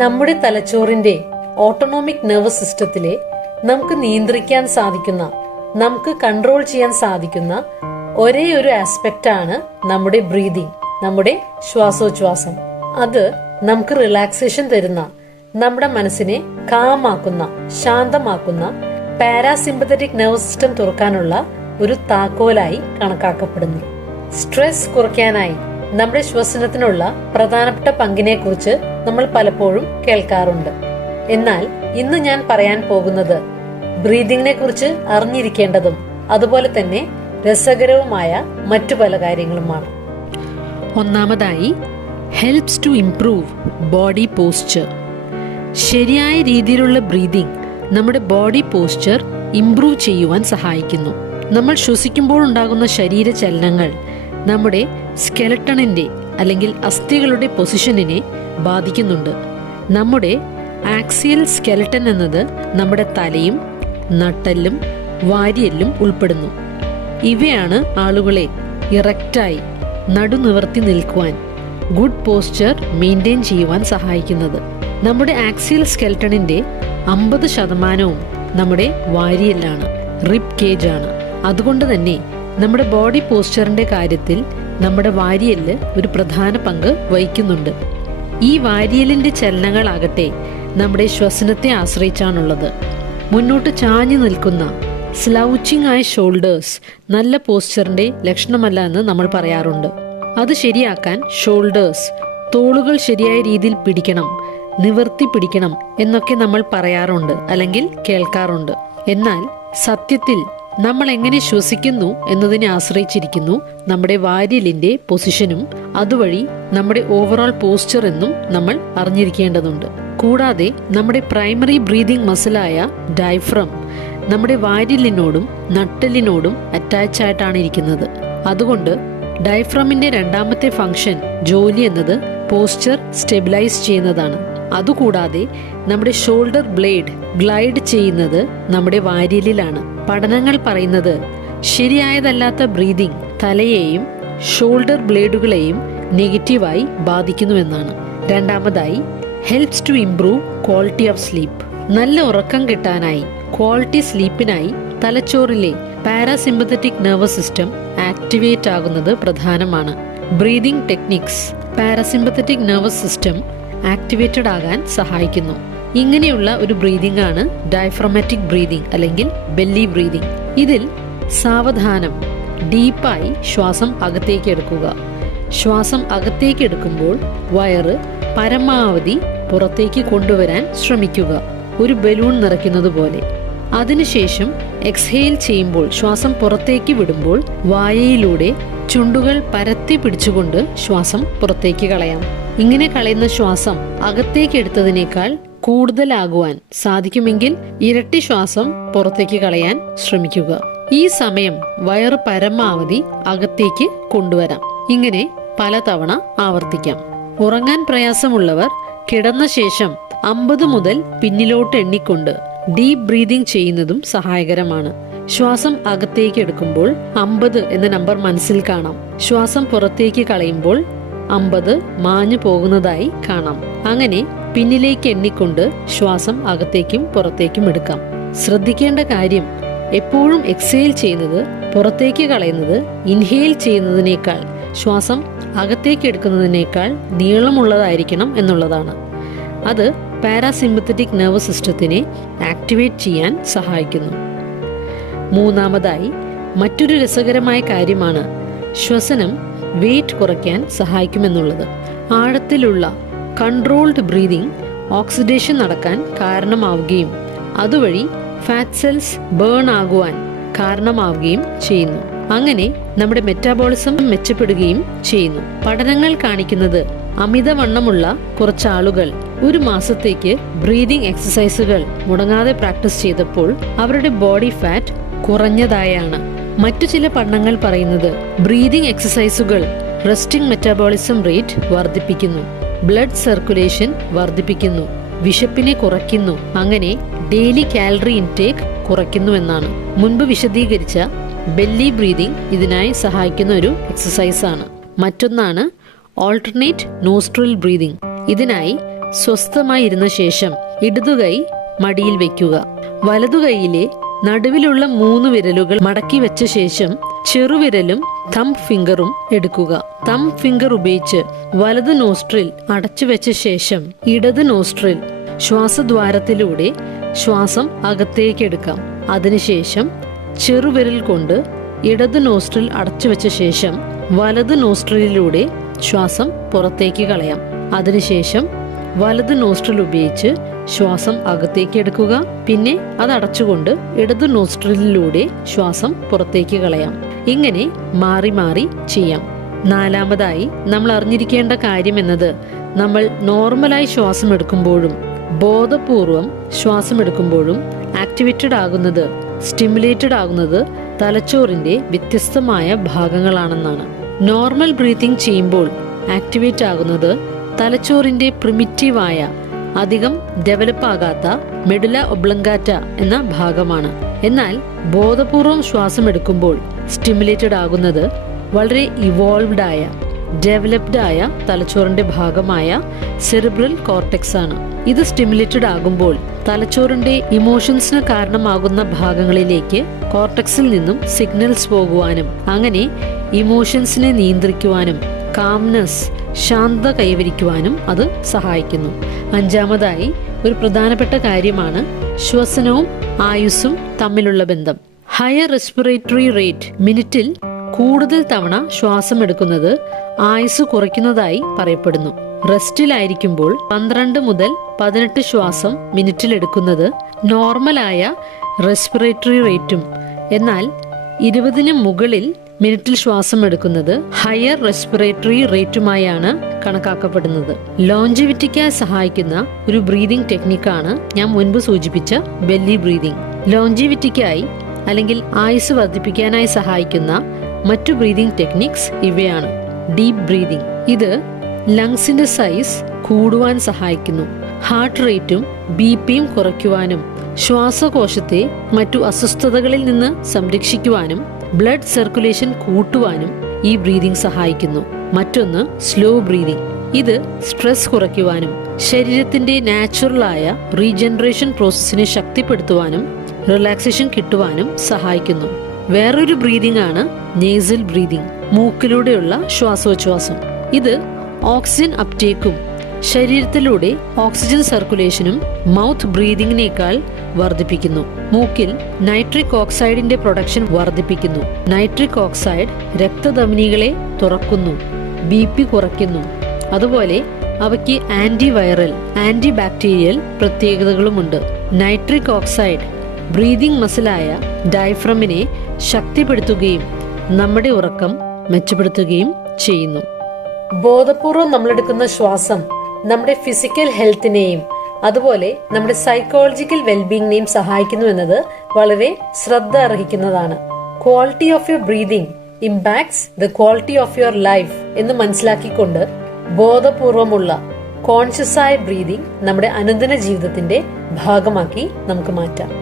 നമ്മുടെ തലച്ചോറിന്റെ autonomic nervous സിസ്റ്റത്തിലെ നമുക്ക് നിയന്ത്രിക്കാൻ സാധിക്കുന്ന, നമുക്ക് കൺട്രോൾ ചെയ്യാൻ സാധിക്കുന്ന ഒരേ ഒരു ആസ്പെക്റ്റ് ആണ് നമ്മുടെ ബ്രീതിങ്, നമ്മുടെ ശ്വാസോച്ഛ്വാസം. അത് നമുക്ക് റിലാക്സേഷൻ തരുന്ന, നമ്മുടെ മനസ്സിനെ കാമാക്കുന്ന, ശാന്തമാക്കുന്ന പാരാസിമ്പത്തറ്റിക് നെർവസ് സിസ്റ്റം തുറക്കാനുള്ള ഒരു താക്കോലായി കണക്കാക്കപ്പെടുന്നു. സ്ട്രെസ് കുറയ്ക്കാനായി നമ്മുടെ ശ്വസനത്തിനുള്ള പ്രധാനപ്പെട്ട പങ്കിനെ കുറിച്ച് നമ്മൾ പലപ്പോഴും കേൾക്കാറുണ്ട്. എന്നാൽ ഇന്ന് ഞാൻ പറയാൻ പോകുന്നത് ബ്രീതിങ്ങിനെ കുറിച്ച് അറിഞ്ഞിരിക്കേണ്ടതും അതുപോലെ തന്നെ രസകരവുമായ മറ്റു പല കാര്യങ്ങളുമാണ്. ഒന്നാമതായി, helps to improve body posture. ശരിയായ രീതിയിലുള്ള ബ്രീതിങ് നമ്മുടെ ബോഡി പോസ്ചർ ഇംപ്രൂവ് ചെയ്യുവാൻ സഹായിക്കുന്നു. നമ്മൾ ശ്വസിക്കുമ്പോൾ ഉണ്ടാകുന്ന ശരീര ചലനങ്ങൾ നമ്മുടെ സ്കെലട്ടണിന്റെ അല്ലെങ്കിൽ അസ്ഥികളുടെ പൊസിഷനിനെ ബാധിക്കുന്നുണ്ട്. നമ്മുടെ ആക്സിയൽ സ്കെലട്ടൻ എന്നത് നമ്മുടെ തലയും നട്ടെല്ലും വാരിയെല്ലും ഉൾപ്പെടുന്നു. ഇവയാണ് ആളുകളെ ഇറക്റ്റായി നടുനിവർത്തി നിൽക്കുവാൻ, ഗുഡ് പോസ്ചർ മെയിൻറ്റെയിൻ ചെയ്യുവാൻ സഹായിക്കുന്നത്. നമ്മുടെ ആക്സിയൽ സ്കെലട്ടണിന്റെ 50% നമ്മുടെ വാരിയെല്ലാണ്, റിബ് കേജ് ആണ്. അതുകൊണ്ട് തന്നെ നമ്മുടെ ബോഡി പോസ്ചറിന്റെ കാര്യത്തിൽ നമ്മുടെ വാരിയെല്ല് ഒരു പ്രധാന പങ്ക് വഹിക്കുന്നുണ്ട്. ഈ വാരിയെല്ലിന്റെ ചലനങ്ങളാകട്ടെ നമ്മുടെ ശ്വസനത്തെ ആശ്രയിച്ചാണുള്ളത്. മുന്നോട്ട് ചാഞ്ഞു നിൽക്കുന്ന സ്ലൗച്ചിങ് ആയ ഷോൾഡേഴ്സ് നല്ല പോസ്ചറിന്റെ ലക്ഷണമല്ല എന്ന് നമ്മൾ പറയാറുണ്ട്. അത് ശരിയാക്കാൻ ഷോൾഡേഴ്സ്, തോളുകൾ ശരിയായ രീതിയിൽ പിടിക്കണം, നിവർത്തി പിടിക്കണം എന്നൊക്കെ നമ്മൾ പറയാറുണ്ട് അല്ലെങ്കിൽ കേൾക്കാറുണ്ട്. എന്നാൽ സത്യത്തിൽ നമ്മൾ എങ്ങനെ ശ്വസിക്കുന്നു എന്നതിനെ ആശ്രയിച്ചിരിക്കുന്നു നമ്മുടെ വാരിയലിന്റെ പൊസിഷനും അതുവഴി നമ്മുടെ ഓവറോൾ പോസ്ചർ എന്നും നമ്മൾ അറിഞ്ഞിരിക്കേണ്ടതുണ്ട്. കൂടാതെ നമ്മുടെ പ്രൈമറി ബ്രീതിങ് മസിലായ ഡയഫ്രം നമ്മുടെ വാരിയലിനോടും നട്ടെല്ലിനോടും അറ്റാച്ച് ആയിട്ടാണ് ഇരിക്കുന്നത്. അതുകൊണ്ട് ഡയഫ്രമിന്റെ രണ്ടാമത്തെ ഫംഗ്ഷൻ, ജോലി എന്നത് പോസ്ചർ സ്റ്റെബിലൈസ് ചെയ്യുന്നതാണ്. അതുകൂടാതെ നമ്മുടെ ഷോൾഡർ ബ്ലേഡ് ഗ്ലൈഡ് ചെയ്യുന്നത് നമ്മുടെ വാരിയലിലാണ്. പഠനങ്ങൾ പറയുന്നത് ശരിയായതല്ലാത്ത ബ്രീതിങ് തലയെയും ഷോൾഡർ ബ്ലേഡുകളെയും നെഗറ്റീവായി ബാധിക്കുന്നുവെന്നാണ്. രണ്ടാമതായി, helps to improve quality of sleep. നല്ല ഉറക്കം കിട്ടാനായി, ക്വാളിറ്റി സ്ലീപ്പിനായി തലച്ചോറിലെ പാരാസിമ്പത്തറ്റിക് നെർവസ് സിസ്റ്റം ആക്ടിവേറ്റ് ആകുന്നത് പ്രധാനമാണ്. Breathing techniques parasympathetic nervous system activated ആകാൻ സഹായിക്കുന്നു. ഇങ്ങനെയുള്ള ഒരു ബ്രീതിങ് ആണ് ഡയഫ്രമാറ്റിക് ബ്രീതിങ് അല്ലെങ്കിൽ ബെല്ലി ബ്രീതിങ്. ഇതിൽ സാവധാനം ഡീപ്പായി ശ്വാസം അകത്തേക്ക് എടുക്കുക. ശ്വാസം അകത്തേക്ക് എടുക്കുമ്പോൾ വയറ് പരമാവധി പുറത്തേക്ക് കൊണ്ടുവരാൻ ശ്രമിക്കുക, ഒരു ബലൂൺ നിറയ്ക്കുന്നത് പോലെ. അതിനുശേഷം എക്സ്ഹെയിൽ ചെയ്യുമ്പോൾ, ശ്വാസം പുറത്തേക്ക് വിടുമ്പോൾ വായയിലൂടെ ചുണ്ടുകൾ പരത്തി പിടിച്ചുകൊണ്ട് ശ്വാസം പുറത്തേക്ക് കളയാം. ഇങ്ങനെ കളയുന്ന ശ്വാസം അകത്തേക്ക് എടുത്തതിനേക്കാൾ കൂടുതലാകുവാൻ സാധിക്കുമെങ്കിൽ ഇരട്ടി ശ്വാസം പുറത്തേക്ക് കളയാൻ ശ്രമിക്കുക. ഈ സമയം വയറ് പരമാവധി അകത്തേക്ക് കൊണ്ടുവരാം. ഇങ്ങനെ പലതവണ ആവർത്തിക്കാം. ഉറങ്ങാൻ പ്രയാസമുള്ളവർ കിടന്ന ശേഷം 50 മുതൽ പിന്നിലോട്ട് എണ്ണിക്കൊണ്ട് ഡീപ് ബ്രീതിങ് ചെയ്യുന്നതും സഹായകരമാണ്. ശ്വാസം അകത്തേക്ക് എടുക്കുമ്പോൾ 50 എന്ന നമ്പർ മനസ്സിൽ കാണാം. ശ്വാസം പുറത്തേക്ക് കളയുമ്പോൾ 50 മാഞ്ഞു പോകുന്നതായി കാണാം. അങ്ങനെ പിന്നിലേക്ക് എണ്ണിക്കൊണ്ട് ശ്വാസം അകത്തേക്കും പുറത്തേക്കും എടുക്കാം. ശ്രദ്ധിക്കേണ്ട കാര്യം, എപ്പോഴും എക്സേൽ ചെയ്യുന്നത്, പുറത്തേക്ക് കളയുന്നത് ഇൻഹേൽ ചെയ്യുന്നതിനേക്കാൾ, ശ്വാസം അകത്തേക്ക് എടുക്കുന്നതിനേക്കാൾ നീളമുള്ളതായിരിക്കണം എന്നുള്ളതാണ്. അത് പാരാസിമ്പത്തറ്റിക് നെർവസ് സിസ്റ്റത്തിനെ ആക്ടിവേറ്റ് ചെയ്യാൻ സഹായിക്കുന്നു. മൂന്നാമതായി, മറ്റൊരു രസകരമായ കാര്യമാണ് ശ്വസനം വെയിറ്റ് കുറയ്ക്കാൻ സഹായിക്കുമെന്നുള്ളത്. ആഴത്തിലുള്ള കൺട്രോൾഡ് ബ്രീതിങ് ഓക്സിഡേഷൻ നടക്കാൻ കാരണമാവുകയും അതുവഴി ഫാറ്റ് സെൽസ് ബേൺ ആകുവാൻ കാരണമാവുകയും ചെയ്യുന്നു. അങ്ങനെ നമ്മുടെ മെറ്റാബോളിസം മെച്ചപ്പെടുകയും ചെയ്യുന്നു. പഠനങ്ങൾ കാണിക്കുന്നത് അമിതവണ്ണമുള്ള കുറച്ചാളുകൾ 1 മാസത്തേക്ക് ബ്രീതിങ് എക്സസൈസുകൾ മുടങ്ങാതെ പ്രാക്ടീസ് ചെയ്തപ്പോൾ അവരുടെ ബോഡി ഫാറ്റ് കുറഞ്ഞതായാണ്. മറ്റു ചില പഠനങ്ങൾ പറയുന്നത് ബ്രീതിങ് എക്സസൈസുകൾ റെസ്റ്റിംഗ് മെറ്റാബോളിസം റേറ്റ് വർദ്ധിപ്പിക്കുന്നു, ബ്ലഡ് സർക്കുലേഷൻ വർദ്ധിപ്പിക്കുന്നു, വിശപ്പിനെ കുറയ്ക്കുന്നു, അങ്ങനെ ഡെയിലി കാലറി ഇൻടേക്ക് കുറയ്ക്കുന്നു എന്നാണ്. മുൻപ് വിശദീകരിച്ച ബെല്ലി ബ്രീതിങ് ഇതിനായി സഹായിക്കുന്ന ഒരു എക്സസൈസ് ആണ്. മറ്റൊന്നാണ് ഓൾട്ടർനേറ്റ് നോസ്ട്രിൽ ബ്രീതിങ്. ഇതിനായി സ്വസ്ഥമായി ഇരുന്ന ശേഷം ഇടതുകൈ മടിയിൽ വെക്കുക. വലതുകൈയിലെ നടുവിലുള്ള 3 വിരലുകൾ മടക്കി വെച്ച ശേഷം ചെറുവിരലും തംബ് ഫിംഗറും എടുക്കുക. തംബ് ഫിംഗർ ഉപയോഗിച്ച് വലത് നോസ്ട്രിൽ അടച്ചു വെച്ച ശേഷം ഇടത് നോസ്ട്രിൽ ശ്വാസദ്വാരത്തിലൂടെ ശ്വാസം അകത്തേക്ക് എടുക്കാം. അതിനുശേഷം ചെറുവിരൽ കൊണ്ട് ഇടത് നോസ്ട്രിൽ അടച്ചു വെച്ച ശേഷം വലത് നോസ്ട്രിലൂടെ ശ്വാസം പുറത്തേക്ക് കളയാം. അതിനുശേഷം വലത് നോസ്ട്രിൽ ഉപയോഗിച്ച് ശ്വാസം അകത്തേക്ക് എടുക്കുക. പിന്നെ അത് അടച്ചുകൊണ്ട് ഇടത് നോസ്ട്രിലൂടെ ശ്വാസം പുറത്തേക്ക് കളയാം. ഇങ്ങനെ മാറി മാറി ചെയ്യാം. 4-മതായി നമ്മൾ അറിഞ്ഞിരിക്കേണ്ട കാര്യം എന്നത്, നമ്മൾ നോർമലായി ശ്വാസം എടുക്കുമ്പോഴും ബോധപൂർവം ശ്വാസം എടുക്കുമ്പോഴും ആക്ടിവേറ്റഡ് ആകുന്നത്, സ്റ്റിമുലേറ്റഡ് ആകുന്നത് തലച്ചോറിന്റെ വ്യത്യസ്തമായ ഭാഗങ്ങളാണെന്നാണ്. നോർമൽ ബ്രീത്തിങ് ചെയ്യുമ്പോൾ ആക്ടിവേറ്റ് ആകുന്നത് തലച്ചോറിന്റെ പ്രിമിറ്റീവായ, അധികം ഡെവലപ്പ് ആകാത്ത മെഡുല ഒബ്ലങ്കാറ്റ എന്ന ഭാഗമാണ്. എന്നാൽ ബോധപൂർവം ശ്വാസം എടുക്കുമ്പോൾ സ്റ്റിമുലേറ്റഡ് ആകുന്നത് വളരെ ഇവോൾവ്ഡ് ആയ, ഡെവലപ്ഡ് ആയ തലച്ചോറിന്റെ ഭാഗമായ സെറിബ്രൽ കോർട്ടെക്സ് ആണ്. ഇത് സ്റ്റിമുലേറ്റഡ് ആകുമ്പോൾ തലച്ചോറിന്റെ ഇമോഷൻസിന് കാരണമാകുന്ന ഭാഗങ്ങളിലേക്ക് കോർട്ടെക്സിൽ നിന്നും സിഗ്നൽസ് പോകുവാനും അങ്ങനെ ഇമോഷൻസിനെ നിയന്ത്രിക്കുവാനും കാംനെസ്, ശാന്തത കൈവരിക്കുവാനും അത് സഹായിക്കുന്നു. 5-മതായി ഒരു പ്രധാനപ്പെട്ട കാര്യമാണ് ശ്വസനവും ആയുസ്സും തമ്മിലുള്ള ബന്ധം. ഹയർ റെസ്പിറേറ്ററി റേറ്റ്, മിനിറ്റിൽ കൂടുതൽ തവണ ശ്വാസം എടുക്കുന്നത് ആയുസ് കുറയ്ക്കുന്നതായി പറയപ്പെടുന്നു. റെസ്റ്റിലായിരിക്കുമ്പോൾ 12 മുതൽ 18 ശ്വാസം മിനിറ്റിൽ എടുക്കുന്നത് നോർമലായ റെസ്പിറേറ്ററി റേറ്റും, എന്നാൽ 20-ന് മുകളിൽ മിനിറ്റിൽ ശ്വാസം എടുക്കുന്നത് ഹയർ റെസ്പിറേറ്ററി റേറ്റുമായാണ് കണക്കാക്കപ്പെടുന്നത്. ലോഞ്ചിവിറ്റിക്കായി സഹായിക്കുന്ന ഒരു ബ്രീതിങ് ടെക്നിക്കാണ് ഞാൻ മുൻപ് സൂചിപ്പിച്ച ബെല്ലി ബ്രീതിങ്. ലോഞ്ചിവിറ്റിക്കായി അല്ലെങ്കിൽ ആയുസ് വർദ്ധിപ്പിക്കാനായി സഹായിക്കുന്ന മറ്റു ബ്രീതിങ് ടെക്നിക്സ് ഇവയാണ്. ഡീപ് ബ്രീതിങ്, ഇത് ലങ്സിന്റെ സൈസ് കൂടുവാൻ സഹായിക്കുന്നു. ഹാർട്ട് റേറ്റും ബിപിയും കുറയ്ക്കുവാനും ശ്വാസകോശത്തെ മറ്റു അസ്വസ്ഥതകളിൽ നിന്ന് സംരക്ഷിക്കുവാനും ബ്ലഡ് സർക്കുലേഷൻ കൂട്ടുവാനും ഈ ബ്രീതിങ് സഹായിക്കുന്നു. മറ്റൊന്ന് സ്ലോ ബ്രീതിങ്. ഇത് സ്ട്രെസ് കുറയ്ക്കുവാനും ശരീരത്തിന്റെ നാച്ചുറലായ റീജനറേഷൻ പ്രോസസ്സിനെ ശക്തിപ്പെടുത്തുവാനും റിലാക്സേഷൻ കിട്ടുവാനും സഹായിക്കുന്നു. വേറൊരു ബ്രീതിങ് ആണ് നേസൽ ബ്രീതിങ്, മൂക്കിലൂടെയുള്ള ശ്വാസോച്ഛ്വാസം. ഇത് ഓക്സിജൻ അപ്ടേക്കും ശരീരത്തിലൂടെ ഓക്സിജൻ സർക്കുലേഷനും മൗത്ത് ബ്രീതിങ്ങിനേക്കാൾ വർദ്ധിപ്പിക്കുന്നു. മൂക്കിൽ നൈട്രിക് ഓക്സൈഡിന്റെ പ്രൊഡക്ഷൻ വർദ്ധിപ്പിക്കുന്നു. നൈട്രിക് ഓക്സൈഡ് രക്തധമനികളെ തുറക്കുന്നു, BP കുറയ്ക്കുന്നു. അതുപോലെ അവയ്ക്ക് ആന്റി വൈറൽ, ആന്റി ബാക്ടീരിയൽ പ്രത്യേകതകളുമുണ്ട്. നൈട്രിക് ഓക്സൈഡ് ബ്രീതിങ് മസിലായ ഡയഫ്രമിനെ ശക്തിപ്പെടുത്തുകയും നമ്മുടെ ഉറക്കം മെച്ചപ്പെടുത്തുകയും ചെയ്യുന്നു. ബോധപൂർവം നമ്മളെടുക്കുന്ന ശ്വാസം നമ്മുടെ ഫിസിക്കൽ ഹെൽത്തിനെയും അതുപോലെ നമ്മുടെ സൈക്കോളജിക്കൽ വെൽബീങ്ങിനെയും സഹായിക്കുന്നു എന്നത് വളരെ ശ്രദ്ധ അർഹിക്കുന്നതാണ്. Quality of your breathing impacts the quality of your life എന്ന് മനസ്സിലാക്കിക്കൊണ്ട് ബോധപൂർവമുള്ള കോൺഷ്യസ് ആയ ബ്രീതിങ് നമ്മുടെ അനുദിന ജീവിതത്തിന്റെ ഭാഗമാക്കി നമുക്ക് മാറ്റാം.